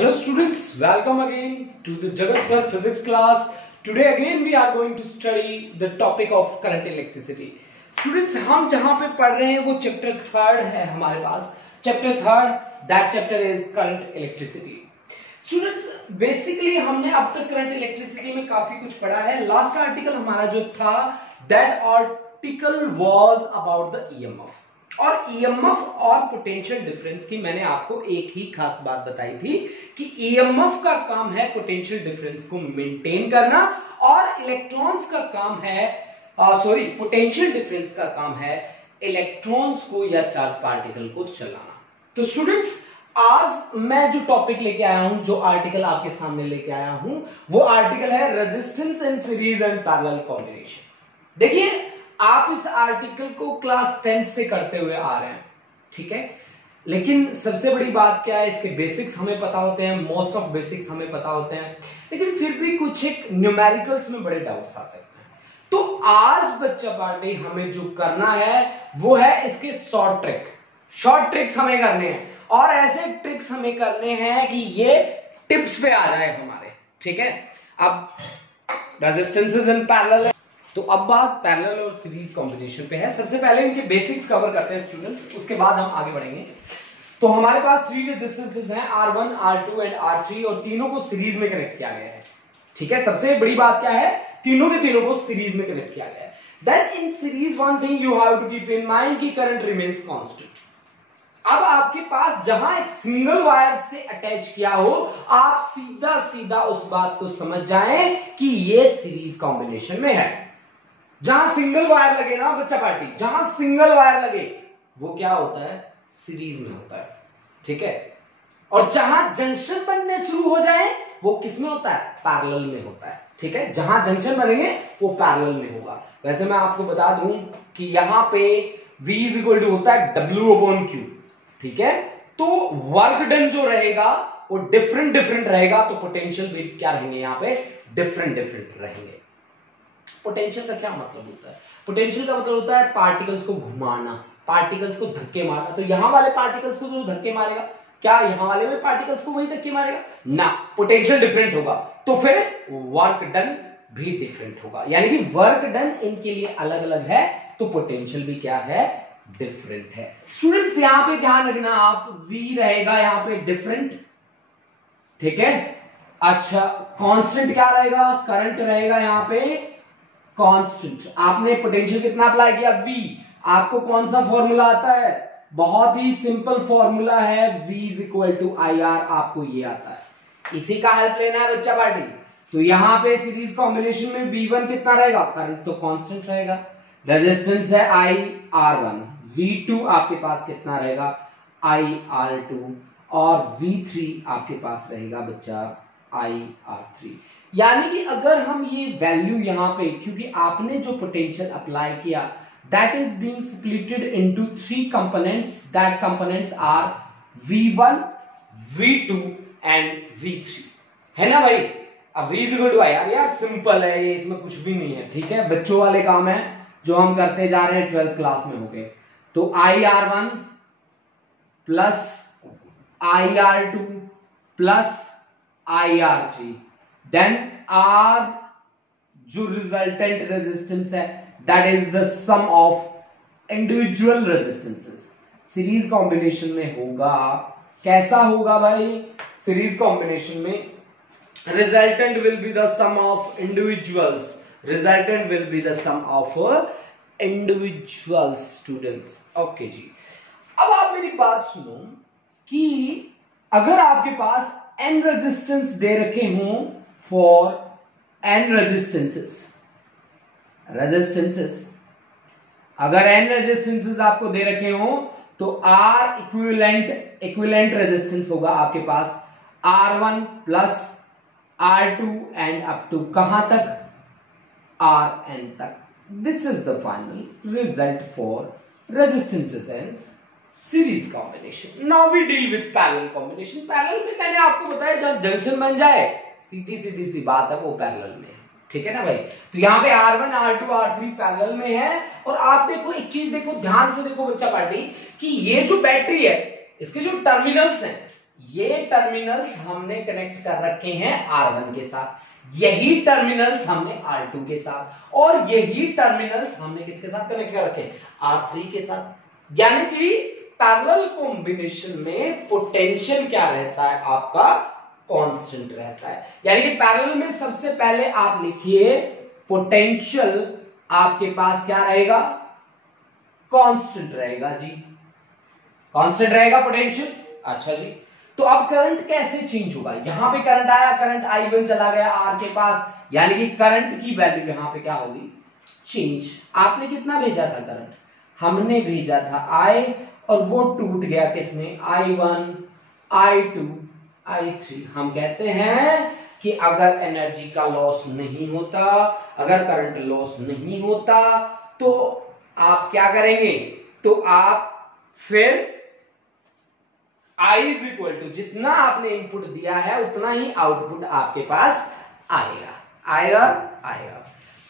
Hello students, welcome again to the Jagat Sir Physics class. Today again we are going to study the topic of current electricity. Students, हम जहां पे पढ़ रहे हैं वो chapter third है हमारे पास. Chapter third, that chapter is current electricity. Students, basically हमने अब तक करंट इलेक्ट्रिसिटी में काफी कुछ पढ़ा है. लास्ट आर्टिकल हमारा जो था, that article was about the EMF. और ईएमएफ और पोटेंशियल डिफरेंस की मैंने आपको एक ही खास बात बताई थी कि ईएमएफ का काम है पोटेंशियल डिफरेंस को मेंटेन करना और इलेक्ट्रॉन्स का काम है पोटेंशियल डिफरेंस का काम है इलेक्ट्रॉन्स को या चार्ज पार्टिकल को चलाना. तो स्टूडेंट्स, आज मैं जो टॉपिक लेके आया हूं, जो आर्टिकल आपके सामने लेके आया हूं, वो आर्टिकल है resistance in series and parallel combination. देखिए, आप इस आर्टिकल को क्लास 10 से करते हुए आ रहे हैं, ठीक है. लेकिन सबसे बड़ी बात क्या है, इसके बेसिक्स हमें पता होते हैं, मोस्ट ऑफ बेसिक्स हमें पता होते हैं, लेकिन फिर भी कुछ एक न्यूमेरिकल्स में बड़े डाउट्स आते हैं. तो आज बच्चा पार्टी हमें जो करना है वो है इसके शॉर्ट ट्रिक्स हमें करने हैं. और ऐसे ट्रिक्स हमें करने हैं कि ये टिप्स पे आ जाए हमारे, ठीक है. अब रेजिस्टेंसेस इन पैरेलल, तो अब बात पैरेलल और सीरीज कॉम्बिनेशन पे है. सबसे पहले इनके बेसिक्स कवर करते हैं स्टूडेंट, उसके बाद हम आगे बढ़ेंगे. तो हमारे पास 3 रेजिस्टेंसेस हैं, R1, R2 एंड R3, और तीनों को सीरीज में कनेक्ट किया गया है, ठीक है. सबसे बड़ी बात क्या है, तीनों के तीनों को सीरीज में कनेक्ट किया गया है. Then in series one thing you have to keep in mind कि करंट रिमेन्स कांस्टेंट. अब आपके पास जहां एक सिंगल वायर से अटैच किया हो, आप सीधा सीधा उस बात को समझ जाएं कि ये सीरीज कॉम्बिनेशन में है. जहां सिंगल वायर लगे ना बच्चा पार्टी, जहां सिंगल वायर लगे वो क्या होता है, सीरीज में होता है, ठीक है. और जहां जंक्शन बनने शुरू हो जाए वो किस में होता है, पैरेलल में होता है, ठीक है. जहां जंक्शन बनेंगे वो पैरेलल में होगा. वैसे मैं आपको बता दूं कि यहां पे V इज इक्वल टू होता है W/Q, ठीक है. तो वर्क डन जो रहेगा वो डिफरेंट रहेगा, तो पोटेंशियल भी क्या रहेंगे, यहां पे डिफरेंट रहेंगे. पोटेंशियल का क्या मतलब होता है, पोटेंशियल का मतलब होता है पार्टिकल्स को घुमाना, पार्टिकल्स को धक्के मारना. तो यहां वाले पार्टिकल्स को जो धक्के मारेगा, क्या यहां वाले में पार्टिकल्स को वही धक्के मारेगा ना, पोटेंशियल डिफरेंट होगा, तो फिर वर्क डन भी डिफरेंट होगा. यानी कि वर्क डन इनके लिए अलग अलग है, तो पोटेंशियल भी क्या है, डिफरेंट है. स्टूडेंट्स, यहां पे ध्यान रखना, आप V रहेगा यहां पे डिफरेंट, ठीक है. अच्छा, कांस्टेंट क्या रहेगा, करंट रहेगा यहां पे कांस्टेंट. आपने पोटेंशियल कितना अप्लाई किया, V. आपको कौन सा फॉर्मूला आता है, बहुत ही सिंपल फॉर्मूला है, V is equal to IR. आपको ये आता है, इसी का हेल्प लेना है बच्चा पार्टी. तो यहां पे सीरीज कॉम्बिनेशन में V1 कितना रहेगा, करंट तो कांस्टेंट रहेगा, रेजिस्टेंस है IR1. V2 आपके पास कितना रहेगा, IR2, और V3 आपके पास रहेगा बच्चा IR3. यानी कि अगर हम ये वैल्यू यहां पे, क्योंकि आपने जो पोटेंशियल अप्लाई किया, that is being splitted into 3 components. That components are V1, V2 and V3, है ना भाई. अब V is equal to IR, यार सिंपल है ये, इसमें कुछ भी नहीं है, ठीक है. बच्चों वाले काम है जो हम करते जा रहे हैं 12th क्लास में हो गए. तो IR1 plus IR2 plus IR3, then R जो रिजल्टेंट रेजिस्टेंस है, that is the sum of individual resistances. Series combination में होगा, कैसा होगा भाई, सीरीज कॉम्बिनेशन में resultant will be the sum of individuals, resultant will be the sum of individuals. Students, okay जी. अब आप मेरी बात सुनो कि अगर आपके पास n रेजिस्टेंस दे रखे हों, फॉर n रेजिस्टेंसेस, अगर n रेजिस्टेंसेस आपको दे रखे हों, तो R इक्विवेलेंट रेजिस्टेंस होगा आपके पास R1 plus R2 and up to कहां तक, Rn तक. This is the final result for resistances and series combination. Now we deal with parallel combination. Parallel में मैंने आपको बताया जब जंक्शन बन जाए, सीधी सी बात है, वो पैरेलल में है, ठीक है ना भाई. तो यहाँ पे R1, R2, R3 पैरेलल में है. और आप देखो एक चीज, देखो ध्यान से देखो बच्चा पार्टी, कि ये जो बैटरी है, इसके जो टर्मिनल्स हैं, ये टर्मिनल्स हमने कनेक्ट कर रखे हैं R1 के साथ, यही टर्मिनल्स हमने R2 के साथ, और यही टर्मिनल्स हमने किसके साथ कनेक्ट कर रखे हैं, R3 के साथ। यानी कि पैरेलल कॉम्बिनेशन में पोटेंशियल क्या रहता है आपका, कांस्टेंट रहता है। यानी कि पैरेलल में सबसे पहले आप लिखिए पोटेंशियल आपके पास क्या रहेगा, कांस्टेंट रहेगा जी, कांस्टेंट रहेगा पोटेंशियल। अच्छा जी, तो अब करंट कैसे चेंज होगा, यहां पे करंट आया, करंट I1 चला गया R के पास, यानी कि करंट की वैल्यू यहां पे क्या होगी, चेंज। आपने कितना भेजा था करंट, हमने भेजा था I, और वो टूट गया किसमें, I1, I2, I3। हम कहते हैं कि अगर एनर्जी का लॉस नहीं होता, अगर करंट लॉस नहीं होता, तो आप क्या करेंगे, तो आप फिर I इज इक्वल टू जितना आपने इनपुट दिया है उतना ही आउटपुट आपके पास आएगा, आएगा, आएगा।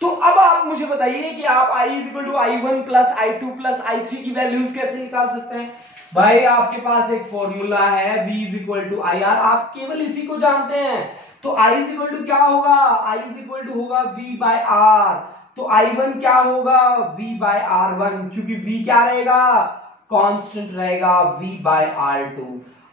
तो अब आप मुझे बताइए कि आप I is equal to I1 plus I2 plus I3 की वैल्यूज कैसे निकाल सकते हैं। भाई आपके पास एक फॉर्मूला है V is equal to IR, आप केवल इसी को जानते हैं। तो I इज इक्वल टू क्या होगा, I इज इक्वल टू होगा V बाय R। तो I1 क्या होगा, V बाय R1, क्योंकि V क्या रहेगा, कांस्टेंट रहेगा V बाय R2,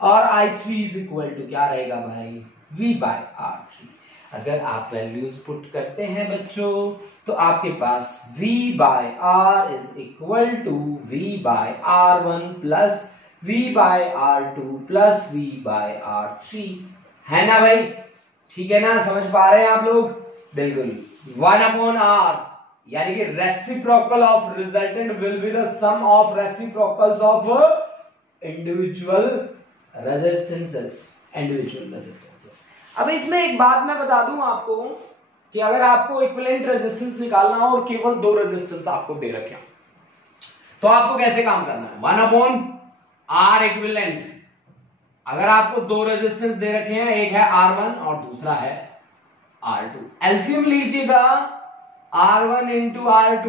और I3 इज इक्वल टू क्या रहेगा भाई, V बाय R3। अगर आप वैल्यूज पुट करते हैं बच्चों, तो आपके पास V by R is equal to V by R1 plus V by R2 plus V by R3 है ना भाई, ठीक है ना, समझ पा रहे हैं आप लोग, बिल्कुल। 1/R यानी कि reciprocal of resultant will be the sum of reciprocals of individual resistances, individual resistances. अब इसमें एक बात मैं बता दूं आपको कि अगर आपको इक्विवेलेंट रेजिस्टेंस निकालना हो और केवल दो रेजिस्टेंस आपको दे रखे हैं, तो आपको कैसे काम करना है, 1/R इक्विवेलेंट। अगर आपको दो रेजिस्टेंस दे रखे हैं, एक है R1 और दूसरा है R2, एलसीएम लीजिएगा R1 इंटू R2,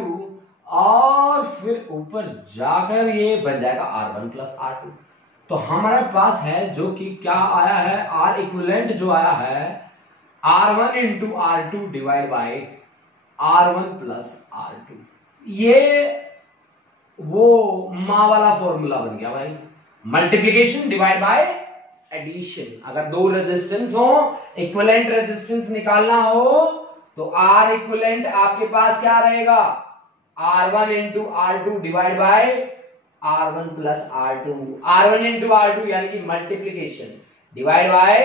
और फिर ऊपर जाकर ये बन जाएगा R1 प्लस R2। तो हमारे पास है जो कि क्या आया है, R इक्विवेलेंट जो आया है R1 into R2 divide by R1 plus R2। ये वो माँ वाला फॉर्मूला बन गया भाई, मल्टीप्लीकेशन डिवाइड बाय एडिशन। अगर दो रेजिस्टेंस हो, इक्विवेलेंट रेजिस्टेंस निकालना हो, तो R इक्विवेलेंट आपके पास क्या रहेगा, R1 into R2 divide by R1 plus R2, R1 into R2 यानी कि मल्टीप्लीकेशन डिवाइड बाय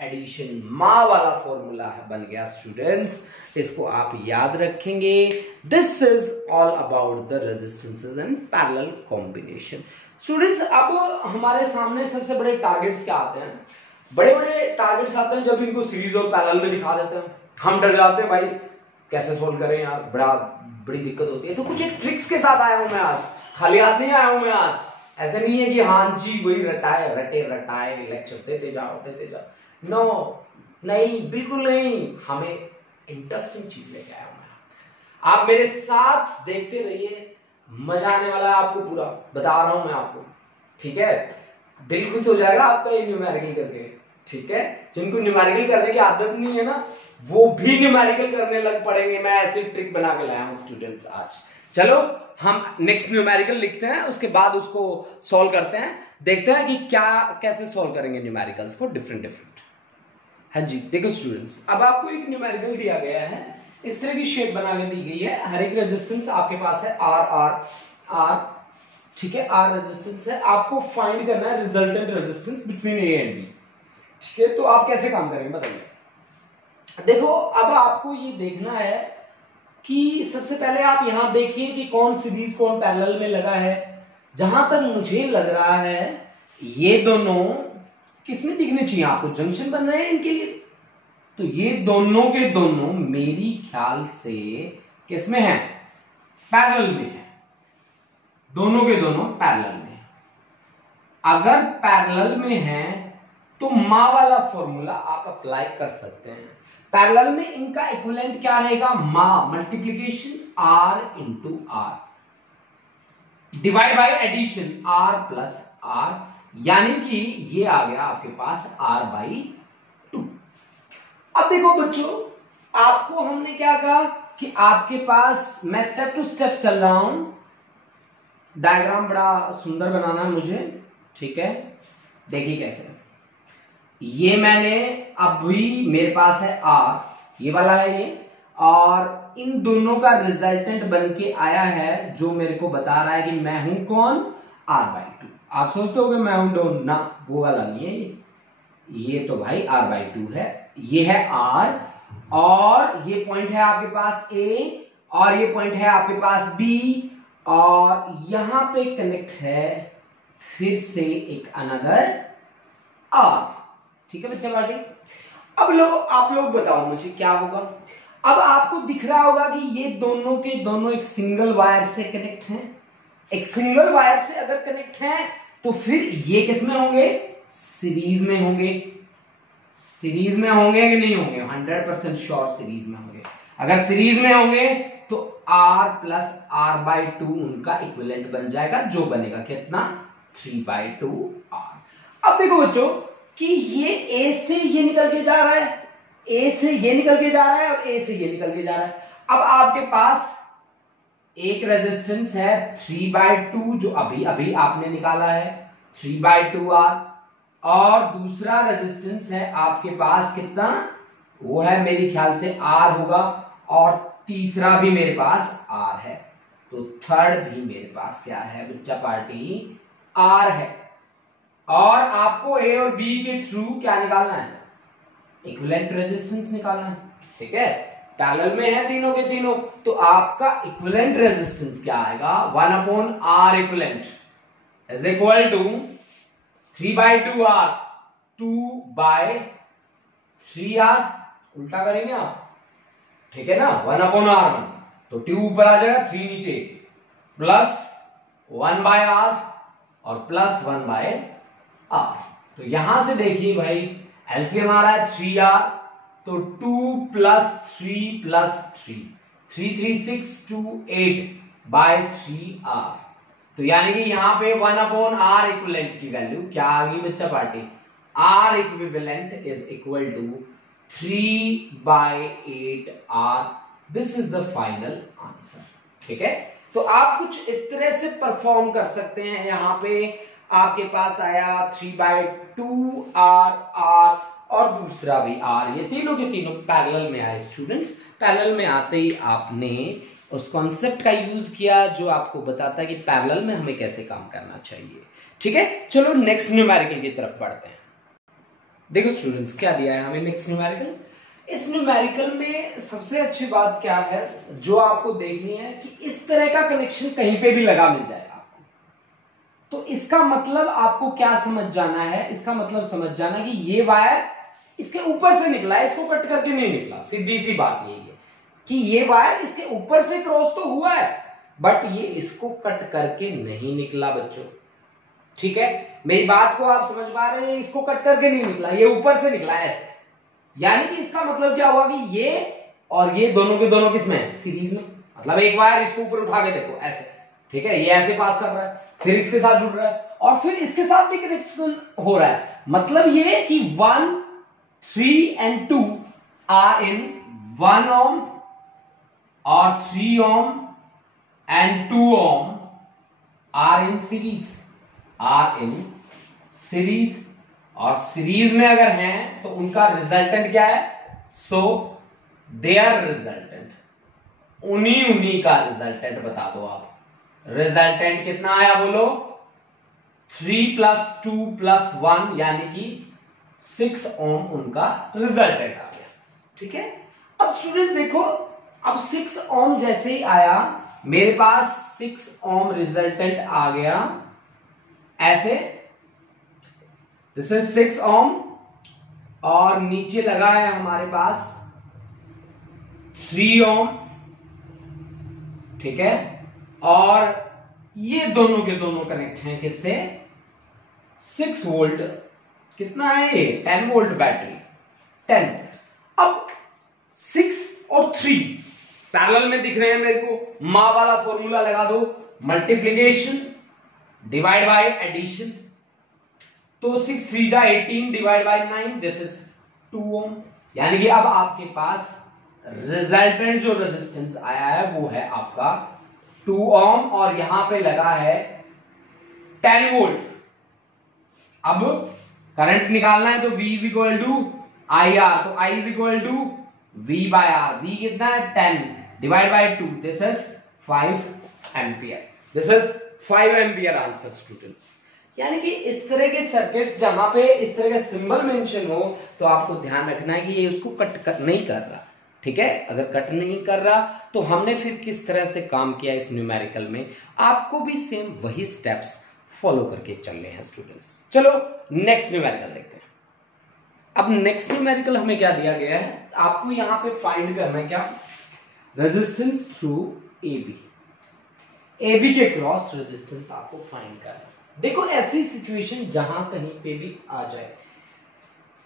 एडिशन, माँ वाला फॉर्मूला बन गया स्टूडेंट्स, इसको आप याद रखेंगे। This is all about the resistances in parallel combination. Students अब हमारे सामने सबसे बड़े टारगेट्स क्या आते हैं, बड़े बड़े टारगेट्स आते हैं जब इनको सीरीज और पैरेलल में दिखा देते हैं, हम डर जाते हैं भाई कैसे सोल्व करें यार, बड़ी दिक्कत होती है। तो कुछ एक ट्रिक्स के साथ आया हूं मैं आज, खाली हाथ नहीं आया हूं मैं आज। ऐसे नहीं है कि हाँ जी वही रटाए लेक्चर देते जाओ, नो नहीं, बिल्कुल नहीं, हमें इंटरेस्टिंग चीज लेके आया हूं मैं। आप मेरे साथ देखते रहिए, मजा आने वाला है आपको, पूरा बता रहा हूं मैं आपको, ठीक है, दिल खुश हो जाएगा आपका ये न्यूमेरिकल करके, ठीक है। जिनको न्यूमेरिकल करने की आदत नहीं है ना, वो भी न्यूमेरिकल करने लग पड़ेंगे। मैं ऐसी ट्रिक बना के लाया हूं स्टूडेंट्स आज। चलो हम नेक्स्ट न्यूमेरिकल लिखते हैं, उसके बाद उसको सॉल्व करते हैं, देखते हैं कि क्या कैसे सॉल्व करेंगे न्यूमेरिकल्स को डिफरेंट। हाँ जी, देखो स्टूडेंट्स, अब आपको एक न्यूमेरिकल दिया गया है, इस तरह की शेप बना के दी गई है। हर एक रेजिस्टेंस आपके पास है R, ठीक है, R रेजिस्टेंस है। आपको फाइंड करना है resultant resistance between A and B, ठीक है। तो आप कैसे काम करेंगे बताइए। देखो अब आपको ये देखना है कि सबसे पहले आप यहां देखिए कि कौन सीरीज कौन पैरेलल में लगा है। जहां तक मुझे लग रहा है ये दोनों किसमें दिखने चाहिए आपको, जंक्शन बन रहे हैं इनके लिए, तो ये दोनों के दोनों मेरी ख्याल से किसमें है, पैरेलल में है, दोनों के दोनों पैरेलल में। अगर पैरेलल में है तो माँ वाला फॉर्मूला आप अप्लाई कर सकते हैं। पैरेलल में इनका इक्विवेलेंट क्या रहेगा, माँ multiplication R into R divide by addition R plus R यानी कि ये आ गया आपके पास R/2। अब देखो बच्चों, आपको हमने क्या कहा कि आपके पास, मैं स्टेप टू स्टेप चल रहा हूं, डायग्राम बड़ा सुंदर बनाना है मुझे, ठीक है। देखिए कैसे, ये मैंने अभी मेरे पास है R, ये वाला है ये, और इन दोनों का रिजल्टेंट बन के आया है जो मेरे को बता रहा है कि मैं हूं कौन, R/2। आप सोचते हो मैं हूं डोन, ना वो वाला नहीं है ये तो भाई R/2 है। ये है R, और ये पॉइंट है आपके पास A, और ये पॉइंट है आपके पास B, और यहां पे कनेक्ट है फिर से एक अनदर R। ठीक है बच्चा बाटी। अब आप लोग बताओ मुझे क्या होगा। अब आपको दिख रहा होगा कि ये दोनों के दोनों एक सिंगल वायर से कनेक्ट हैं। एक सिंगल वायर से अगर कनेक्ट हैं तो फिर ये किस में होंगे, सीरीज में होंगे। सीरीज में होंगे कि नहीं होंगे, 100% श्योर सीरीज में होंगे। अगर सीरीज में होंगे तो R प्लस R/2 उनका इक्विवेलेंट बन जाएगा, जो बनेगा कितना, 3/2R। अब देखो बच्चों कि ये A से ये निकल के जा रहा है, A से ये निकल के जा रहा है, और A से ये निकल के जा रहा है। अब आपके पास एक रेजिस्टेंस है 3/2 जो अभी अभी आपने निकाला है, 3/2R, और दूसरा रेजिस्टेंस है आपके पास कितना, वो है मेरे ख्याल से R होगा, और तीसरा भी मेरे पास R है, तो थर्ड भी मेरे पास क्या है बच्चा पार्टी, R है। और आपको A और B के थ्रू क्या निकालना है, इक्विवेलेंट रेजिस्टेंस निकालना है। ठीक है, पैरेलल में है तीनों के तीनों, तो आपका इक्विवेलेंट रेजिस्टेंस क्या आएगा, 1/R equivalent is equal to 3/2R, 2/3R, उल्टा करेंगे आप, ठीक है ना, 1/R1, तो 2 ऊपर आ जाएगा, 3 नीचे, प्लस 1/R और प्लस 1/R। तो यहां से देखिए भाई एलसीएम आ रहा है 3R, तो 2 प्लस 3 प्लस 3, 3 3 6 2 8/3R। तो यानी कि यहां पे 1/R इक्विवेलेंट की वैल्यू क्या आ गई बच्चा party, R equivalent is equal to 3/8R। This is the final answer. ठीक है, तो आप कुछ इस तरह से परफॉर्म कर सकते हैं। यहां पे आपके पास आया 3/2R, R और दूसरा भी R, ये तीनों के तीनों पैरेलल में आए। स्टूडेंट्स, पैरेलल में आते ही आपने उस कॉन्सेप्ट का यूज किया जो आपको बताता है कि पैरेलल में हमें कैसे काम करना चाहिए। ठीक है, चलो नेक्स्ट न्यूमेरिकल की तरफ बढ़ते हैं। देखो स्टूडेंट्स, क्या दिया है हमें नेक्स्ट न्यूमेरिकल। इस न्यूमेरिकल में सबसे अच्छी बात क्या है जो आपको देखनी है कि इस तरह का कनेक्शन कहीं पे भी लगा मिल जाएगा आपको। तो इसका मतलब आपको क्या समझ जाना है, इसका मतलब समझ जाना कि ये वायर इसके ऊपर से निकला है, इसको कट करके नहीं निकला। सीधी सी बात यही है कि ये वायर इसके ऊपर से क्रॉस तो हुआ है, बट ये इसको कट करके नहीं निकला बच्चों। ठीक है, मेरी बात को आप समझ पा रहे हैं, इसको कट करके नहीं निकला, ये ऊपर से निकला है ऐसे। यानी कि इसका मतलब क्या हुआ कि ये और ये दोनों के दोनों किसमें, सीरीज में। मतलब एक वायर इसको ऊपर उठा के देखो ऐसे, ठीक है, ये ऐसे पास कर रहा है, फिर इसके साथ जुड़ रहा है, और फिर इसके साथ भी कनेक्शन हो रहा है। मतलब ये कि 1, 3 and 2 are in 1 ohm or 3 ohm and 2 ohm are in series, और सीरीज में अगर हैं तो उनका रिजल्टेंट क्या है, सो देयर रिजल्टेंट, उन्हीं का रिजल्टेंट बता दो आप। रिजल्टेंट कितना आया बोलो, 3 + 2 + 1 यानी कि 6 ओम उनका रिजल्टेंट आ गया। ठीक है, अब स्टूडेंट देखो, अब 6 ओम जैसे ही आया मेरे पास 6 ओम रिजल्टेंट आ गया ऐसे, दिस इज 6 ओम, और नीचे लगा है हमारे पास 3 ओम। ठीक है, और ये दोनों के दोनों कनेक्ट हैं किससे, 6 वोल्ट, कितना है ये, 10 वोल्ट बैटरी, 10। अब 6 और 3 पैरेलल में दिख रहे हैं मेरे को, माँ वाला फॉर्मूला लगा दो, मल्टीप्लिकेशन डिवाइड बाय एडिशन। तो 6 3 जा 18 डिवाइड बाय 9 दिस इज 2 ओम। यानी कि अब आपके पास रिजल्टेंट जो रेजिस्टेंस आया है वो है आपका 2 ओम और यहां पे लगा है 10 वोल्ट। अब करंट निकालना है तो V is equal to IR, तो I is equal to V by R। V कितना है 10 divide by 2 this is 5 ampere. This is 5 ampere answer students. यानी कि इस तरह के सर्किट्स जहां पे इस तरह का सिंबल मेंशन हो तो आपको ध्यान रखना है कि ये उसको कट नहीं कर रहा, ठीक है। अगर कट नहीं कर रहा तो हमने फिर किस तरह से काम किया इस न्यूमेरिकल में, आपको भी सेम वही स्टेप्स फॉलो करके चलने हैं स्टूडेंट्स। चलो नेक्स्ट न्यूमेरिकल देखते हैं। अब नेक्स्ट न्यूमेरिकल हमें क्या दिया गया है, आपको यहां पे फाइंड करना है क्या, रेजिस्टेंस थ्रू AB के क्रॉस रेजिस्टेंस आपको फाइंड करना है। देखो ऐसी सिचुएशन जहां कहीं पे भी आ जाए,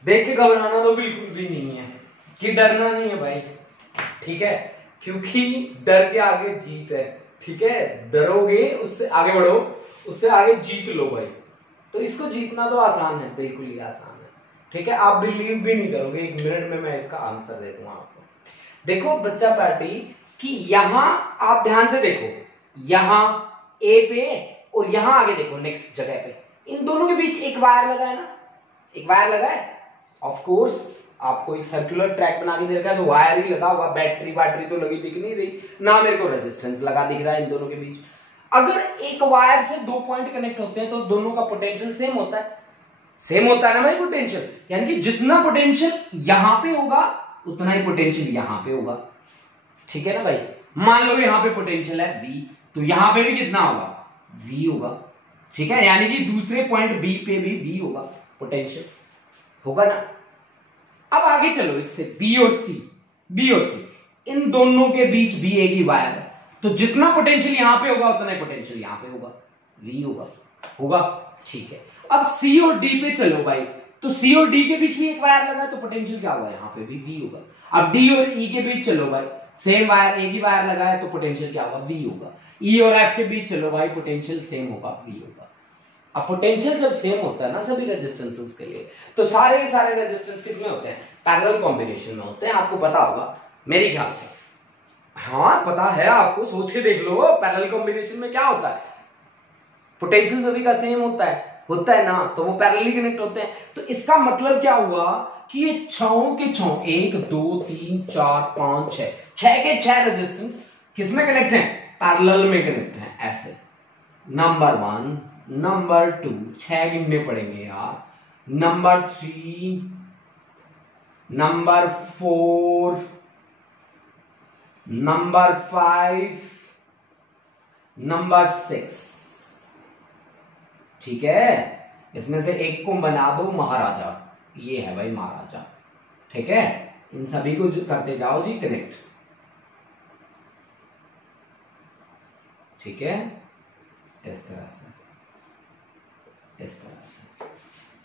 देख के घबराना तो बिल्कुल भी नहीं है, कि डरना नहीं है भाई, ठीक है, क्योंकि डर के आगे जीत है, ठीक है। डरोगे उससे आगे बढ़ो, उससे आगे जीत लो भाई। तो इसको जीतना तो आसान है, बिल्कुल ही आसान है, ठीक है। आप बिलीव भी नहीं करोगे, 1 मिनट में मैं इसका आंसर दे दूंगा आपको। देखो बच्चा पार्टी कि यहां आप ध्यान से देखो, यहां ए पे और यहां आगे देखो नेक्स्ट जगह पे, इन दोनों के बीच एक वायर लगा है ना, एक वायर लगा है। ऑफ कोर्स आपको एक सर्कुलर ट्रैक बना के दे रखा है तो वायर ही लगा हुआ, बैटरी तो लगी दिख नहीं रही ना, मेरे को रेजिस्टेंस लगा दिख रहा है इन दोनों के बीच। अगर एक वायर से 2 पॉइंट कनेक्ट होते हैं तो दोनों का पोटेंशियल सेम होता है, सेम होता है ना भाई पोटेंशियल। यानी कि जितना पोटेंशियल यहां पे होगा उतना ही पोटेंशियल यहां पे होगा, ठीक है ना भाई। मान लो यहां पे पोटेंशियल है V, तो यहां पे भी कितना होगा V होगा, ठीक है। यानी कि दूसरे पॉइंट B पे भी V होगा, पोटेंशियल होगा ना। अब आगे चलो इससे B और C, इन दोनों के बीच भी एक ही वायर है, तो जितना पोटेंशियल यहां पे होगा उतना ही पोटेंशियल यहां पे होगा, V होगा, ठीक है। अब C और D पे चलो भाई, तो C और D के बीच भी एक वायर लगा तो पोटेंशियल क्या होगा, यहां पे भी V होगा। अब D और E के बीच चलो भाई, सेम वायर, एक ही वायर लगा है तो पोटेंशियल क्या होगा, V होगा। E और F के बीच चलो भाई, पोटेंशियल सेम होगा, V होगा। अब पोटेंशियल जब सेम होता है ना सभी रेजिस्टेंसेस के लिए, तो सारे के सारे रेजिस्टेंस किसमें होते हैं, पैरेलल कॉम्बिनेशन में होते हैं। आपको पता होगा मेरे ख्याल से, हाँ पता है आपको, सोच के देख लो पैरेलल कॉम्बिनेशन में क्या होता है, पोटेंशियल सभी का सेम होता है ना, तो वो पैरेलली कनेक्ट होते हैं। तो इसका मतलब क्या हुआ कि ये छहों के छह, 1 2 3 4 5 6 के 6 रेजिस्टेंस किसमें कनेक्ट हैं, पैरेलल में कनेक्ट हैं। ऐसे नंबर 1, नंबर 2, 6 गिनने पड़ेंगे यार, नंबर 3, नंबर 4, नंबर 5, नंबर 6, ठीक है। इसमें से एक को बना दो महाराजा, ये है भाई महाराजा, ठीक है। इन सभी को करते जाओ जी कनेक्ट, ठीक है, इस तरह से।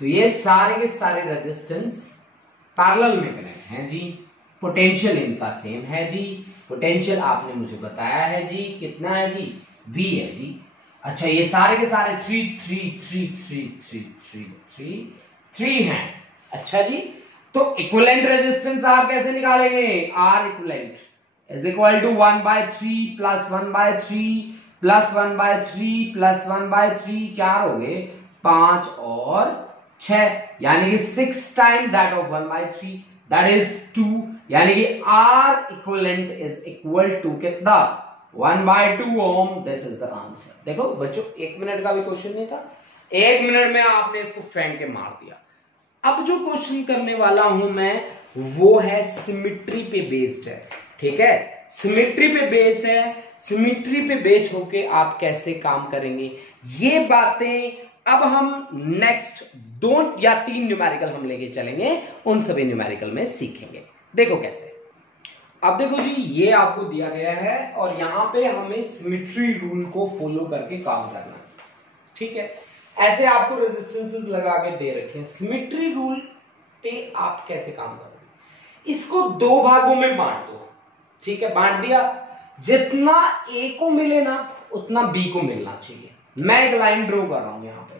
तो ये सारे के सारे रेजिस्टेंस पैरेलल में कनेक्ट हैं जी, पोटेंशियल इनका सेम है जी, पोटेंशियल आपने मुझे बताया है जी, कितना है जी, V है जी। अच्छा ये सारे के सारे 3 हैं, अच्छा जी। तो इक्विवेलेंट रेजिस्टेंस आप कैसे निकालेंगे, R equivalent is equal to 1/3 plus 1/3 plus 1/3 plus 1/3, 4 हो गए, 5 और 6, यानी कि 6 time that of 1/3, that is 2। यानी कि R equivalent is equal to कितना, 1/2 ohm. This is the answer. देखो बच्चों 1 मिनट का भी क्वेश्चन नहीं था, 1 मिनट में आपने इसको फेंक के मार दिया। अब जो क्वेश्चन करने वाला हूं मैं वो है सिमिट्री पे बेस्ड है, ठीक है। सिमिट्री पे बेस है, सिमिट्री पे बेस होके आप कैसे काम करेंगे ये बातें अब हम नेक्स्ट 2 या 3 न्यूमेरिकल हम लेके चलेंगे, उन सभी न्यूमेरिकल में सीखेंगे। देखो कैसे। अब देखो जी ये आपको दिया गया है और यहां पे हमें सिमिट्री रूल को फॉलो करके काम करना है, ठीक है। ऐसे आपको रेजिस्टेंसेस लगा के दे रखे हैं, सिमिट्री रूल पे आप कैसे काम करोगे, इसको 2 भागों में बांट दो, ठीक है। बांट दिया, जितना A को मिले ना उतना B को मिलना चाहिए। मैं एक लाइन ड्रॉ कर रहा हूं यहां पे,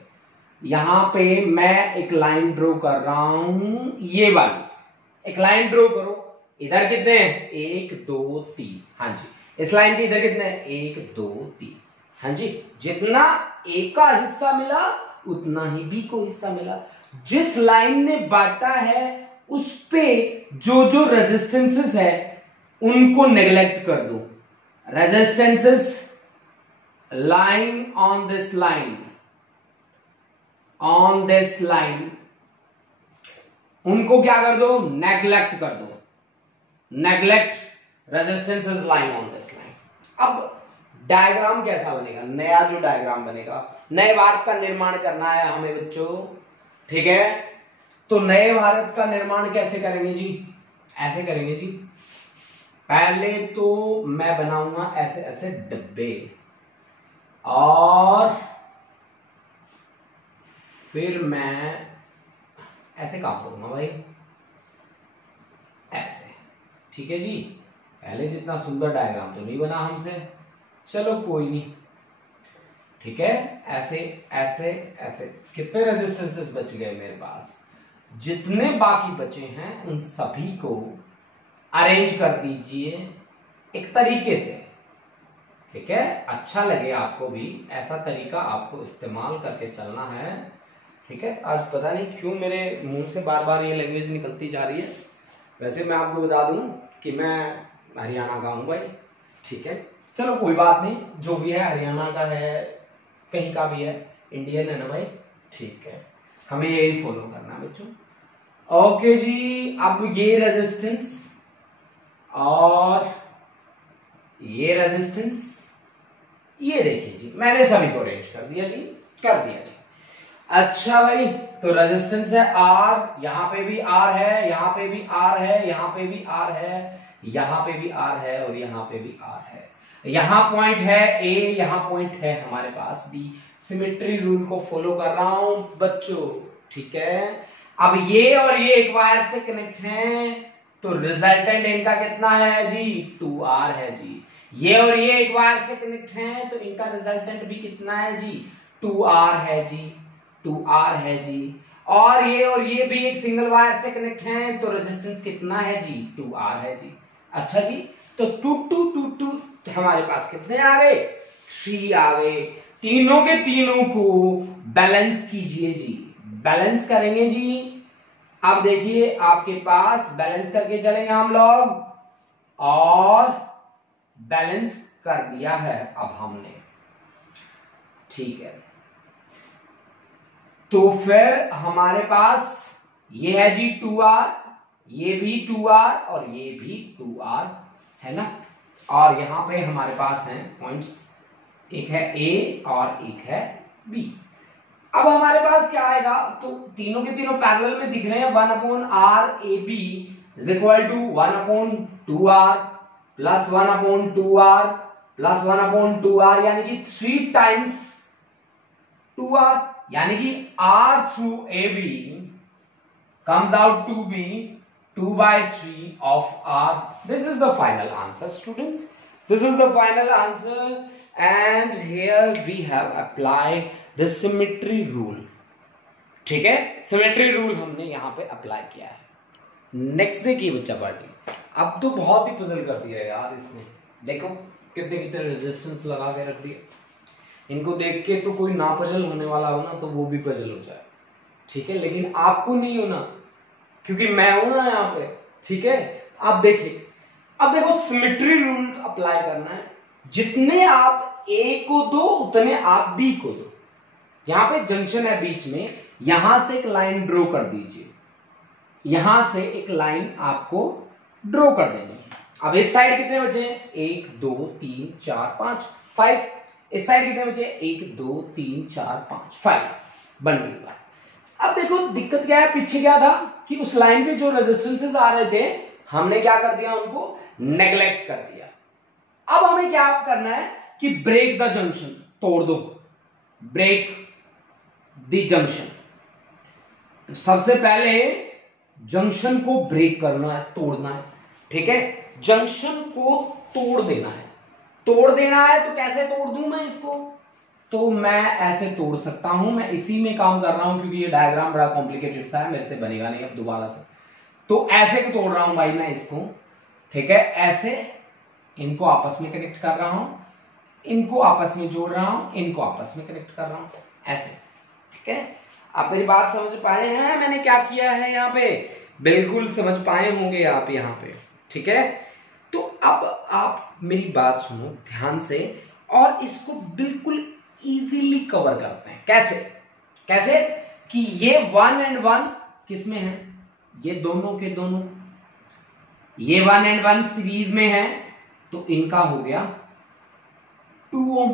यहां पे मैं एक लाइन ड्रॉ कर रहा हूं, ये वाली एक लाइन ड्रॉ करो। इधर कितने हैं? 1 2 3। हाँ जी, इस लाइन के इधर कितने हैं? 1 2 3। हाँ जी, जितना ए का हिस्सा मिला उतना ही बी को हिस्सा मिला। जिस लाइन ने बांटा है उस पे जो जो रेजिस्टेंसेस है उनको नेग्लेक्ट कर दो। Resistances lying on this line, उनको क्या कर दो? नेग्लेक्ट कर दो। Neglect resistances lying on this line. अब डायग्राम कैसा बनेगा? नया जो डायग्राम बनेगा, नए भारत का निर्माण करना है हमें बच्चों, ठीक है? तो नए भारत का निर्माण कैसे करेंगे जी? ऐसे करेंगे जी। पहले तो मैं बनाऊंगा ऐसे ऐसे डब्बे, और फिर मैं ऐसे काम करूंगा भाई, ऐसे, ठीक है जी। पहले जितना सुंदर डायग्राम तो नहीं बना हमसे, चलो कोई नहीं, ठीक है। ऐसे ऐसे ऐसे। कितने रेजिस्टेंसेस बच गए मेरे पास? जितने बाकी बचे हैं उन सभी को अरेंज कर दीजिए एक तरीके से, ठीक है? अच्छा लगे आपको भी, ऐसा तरीका आपको इस्तेमाल करके चलना है, ठीक है? आज पता नहीं क्यों मेरे मुंह से बार बार ये लैंग्वेज निकलती जा रही है। वैसे मैं आपको बता दूं कि मैं हरियाणा का हूं भाई, ठीक है? चलो कोई बात नहीं, जो भी है हरियाणा का है, कहीं का भी है, इंडियन है ना भाई, ठीक है? हमें यही फॉलो करना है बच्चों। ओके जी, अब ये रेजिस्टेंस और ये रेजिस्टेंस, ये देखिए जी, मैंने सभी को अरेंज कर दिया जी, कर दिया जी। अच्छा भाई, तो रेजिस्टेंस है R, यहां पे भी R है, यहां पे भी R है, यहां पे भी R है, यहां पे भी R है, और यहां पे भी R है। यहां पॉइंट है A, यहां पॉइंट है हमारे पास B। सिमेट्री रूल को फॉलो कर रहा हूं बच्चों, ठीक है? अब ये और ये एक वायर से कनेक्ट हैं, तो रिजल्टेंट इनका कितना है जी? 2R है जी। ये और ये एक वायर से कनेक्ट हैं, तो इनका रिजल्टेंट भी कितना है जी? 2R है जी, 2R है जी। और ये भी एक सिंगल वायर से कनेक्ट हैं, तो रेजिस्टेंस कितना है जी? 2R है जी। अच्छा जी, तो 2 2 2 2 हमारे पास कितने आ गए? 3 आ गए। तीनों के तीनों को बैलेंस कीजिए जी, बैलेंस करेंगे जी। अब देखिए आपके पास बैलेंस करके चलेंगे हम लोग, और बैलेंस कर दिया है अब हमने, ठीक है? तो फिर हमारे पास ये है जी 2R, ये भी 2R और ये भी 2R है ना। और यहां पे हमारे पास हैं पॉइंट्स, एक है A और एक है B। अब हमारे पास क्या आएगा? तो तीनों के तीनों पैरेलल में दिख रहे हैं। 1/R AB is equal to 1/2R plus 1/2R plus 1/2R, यानी कि 3 टाइम्स 2R, यानी कि R through AB comes out to be 2/3 of R. This is the final answer, students. This is the final answer, and here we have applied the symmetry rule. ठीक है, symmetry rule हमने यहां पे apply किया है। Next देखिए बच्चा party, अब तो बहुत ही पजल कर दिया यार इसने। देखो कितने कितने रेजिस्टेंस लगा के रख दिए। इनको देख के तो कोई ना पजल होने वाला हो ना, तो वो भी पजल हो जाए, ठीक है? लेकिन आपको नहीं होना, क्योंकि मैं हूं ना यहाँ पे, ठीक है? आप देखिए, अब देखो सिमेट्री रूल अप्लाई करना है। जितने आप ए को दो उतने आप बी को दो। यहां पे जंक्शन है बीच में, यहां से एक लाइन ड्रॉ कर दीजिए, यहां से एक लाइन आपको ड्रॉ कर देनी है। अब इस साइड कितने बचे हैं? 1 2 3 4 5 5। इस साइड कितने बचे? 1 2 3 4 5 5 बन गई बात। अब देखो दिक्कत क्या है, पीछे क्या था कि उस लाइन पे जो रेजिस्टेंसेस आ रहे थे हमने क्या कर दिया? उनको नेग्लेक्ट कर दिया। अब हमें क्या करना है कि ब्रेक द जंक्शन, तोड़ दो, ब्रेक द जंक्शन। तो सबसे पहले जंक्शन को ब्रेक करना है, तोड़ना है, ठीक है? जंक्शन को तोड़ देना है। तोड़ देना है तो कैसे तोड़ दूं मैं इसको? तो मैं ऐसे तोड़ सकता हूं। मैं इसी में काम कर रहा हूं क्योंकि ये डायग्राम बड़ा कॉम्प्लिकेटेड सा है, मेरे से बनेगा नहीं अब दोबारा से। तो ऐसे को तोड़ रहा हूं भाई मैं इसको, ठीक है। ऐसे इनको आपस में कनेक्ट कर रहा हूं, इनको आपस में जोड़ रहा हूं, इनको आपस में कनेक्ट कर रहा हूं, ऐसे, ठीक है। आप मेरी बात समझ पाए हैं मैंने क्या किया है यहाँ पे? बिल्कुल समझ पाए होंगे आप यहाँ पे, ठीक है। तो अब आप मेरी बात सुनो ध्यान से और इसको बिल्कुल इजीली कवर करते हैं। कैसे? कैसे कि ये 1 and 1 किस में है? ये दोनों के दोनों, ये 1 and 1 सीरीज में है, तो इनका हो गया 2 ओम।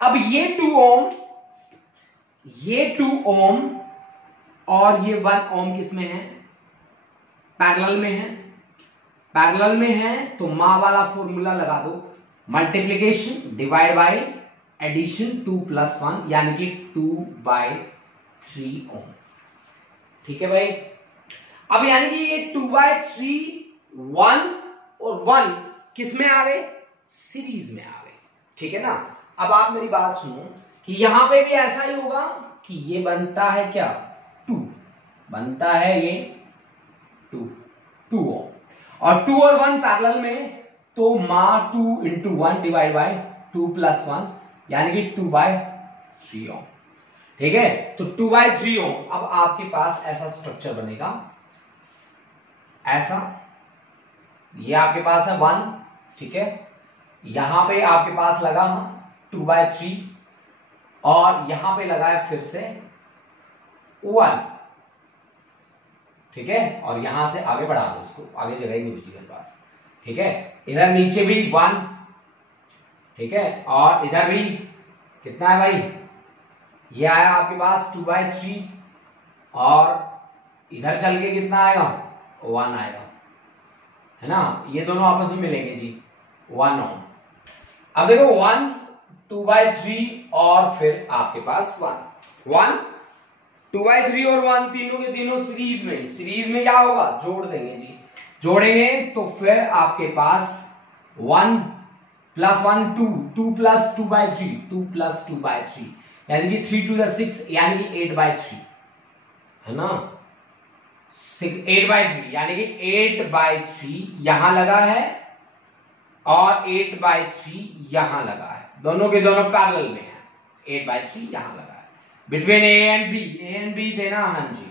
अब ये 2 ओम, ये 2 ओम और ये 1 ओम किस में है? पैरेलल में है। पैरेलल में है तो माँ वाला फॉर्मूला लगा दो, मल्टीप्लीकेशन डिवाइड बाय एडिशन 2 + 1 यानी कि 2/3 ओम, ठीक है भाई। अब यानी कि ये 2/3 1 और 1 किस में आ गए? सीरीज में आ गए, ठीक है ना। अब आप मेरी बात सुनो कि यहां पे भी ऐसा ही होगा कि ये बनता है क्या? 2 बनता है, ये 2 ओम और 2 और 1 पैरेलल में, तो माँ 2 × 1 डिवाइड बाय 2 + 1 यानी कि 2/3 ओम, ठीक है। तो 2/3 ओम। अब आपके पास ऐसा स्ट्रक्चर बनेगा, ऐसा, ये आपके पास है 1, ठीक है। यहां पे आपके पास लगा 2/3 और यहां पे लगा है फिर से 1, ठीक है। और यहां से आगे बढ़ा दो उसको, आगे जगह ही नहीं बची मेरे पास, ठीक है। इधर नीचे भी 1, ठीक है, और इधर भी कितना है भाई? ये आया आपके पास 2/3 और इधर चल के कितना आएगा? 1 आएगा, है ना। ये दोनों आपस में मिलेंगे जी, 1 ओम। अब देखो 1 2/3 और फिर आपके पास 1 2/3 और 1 तीनों के तीनों सीरीज में। सीरीज में क्या होगा? जोड़ देंगे जी, जोड़ेंगे तो फिर आपके पास 1 + 1 2 + 2/3 2 + 2/3 यानी कि 3 × 6 यानी कि 8/3, है ना। 8/3 यानी कि 8/3 यहां लगा है और 8/3 यहां लगा है, दोनों के दोनों पैरेलल में है। 8/3 यहां लगा है बिटवीन ए एंड बी देना, हाँ जी।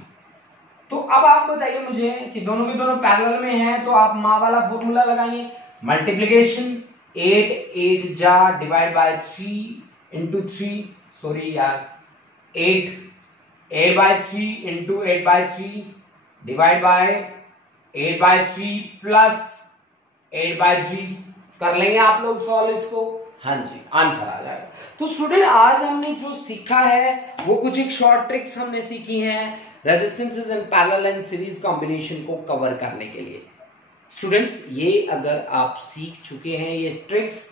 तो अब आप बताइए मुझे कि दोनों के दोनों पैरेलल में है, तो आप माँ वाला फॉर्मूला लगाइए, मल्टीप्लीकेशन 8 जा डिवाइड बाय 3 × 3, सॉरी यार 8/3 × 8/3 डिवाइड बाय 8/3 प्लस 8/3 कर लेंगे आप लोग सॉल्व इसको, हाँ जी, आंसर आ जाएगा। तो स्टूडेंट आज हमने जो सीखा है वो कुछ एक शॉर्ट ट्रिक्स हमने सीखी हैं resistances and parallel and series combination को कवर करने के लिए। स्टूडेंट्स ये अगर आप सीख चुके हैं ये ट्रिक्स,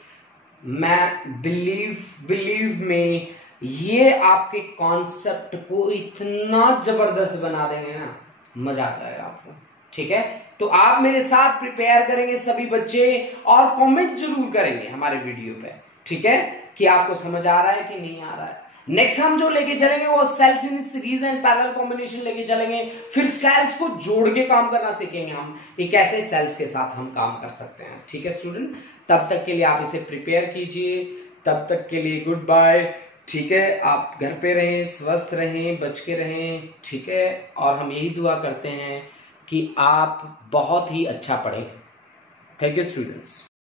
मैं बिलीव में ये आपके कॉन्सेप्ट को इतना जबरदस्त बना देंगे ना, मजा आ जाएगा आपको, ठीक है। तो आप मेरे साथ प्रिपेयर करेंगे सभी बच्चे और कमेंट जरूर करेंगे हमारे वीडियो पे, ठीक है, कि आपको समझ आ रहा है कि नहीं आ रहा है। नेक्स्ट हम जो लेके चलेंगे वो cells in series and parallel combination लेके चलेंगे, फिर सेल्स को जोड़ के काम करना सीखेंगे हम, ये कैसे सेल्स के साथ हम काम कर सकते हैं, ठीक है स्टूडेंट। तब तक के लिए आप इसे प्रिपेयर कीजिए, तब तक के लिए गुड बाय, ठीक है। आप घर पे रहें, स्वस्थ रहें, बच के रहें, ठीक है। और हम यही दुआ करते हैं कि आप बहुत ही अच्छा पढ़ें। Thank you students.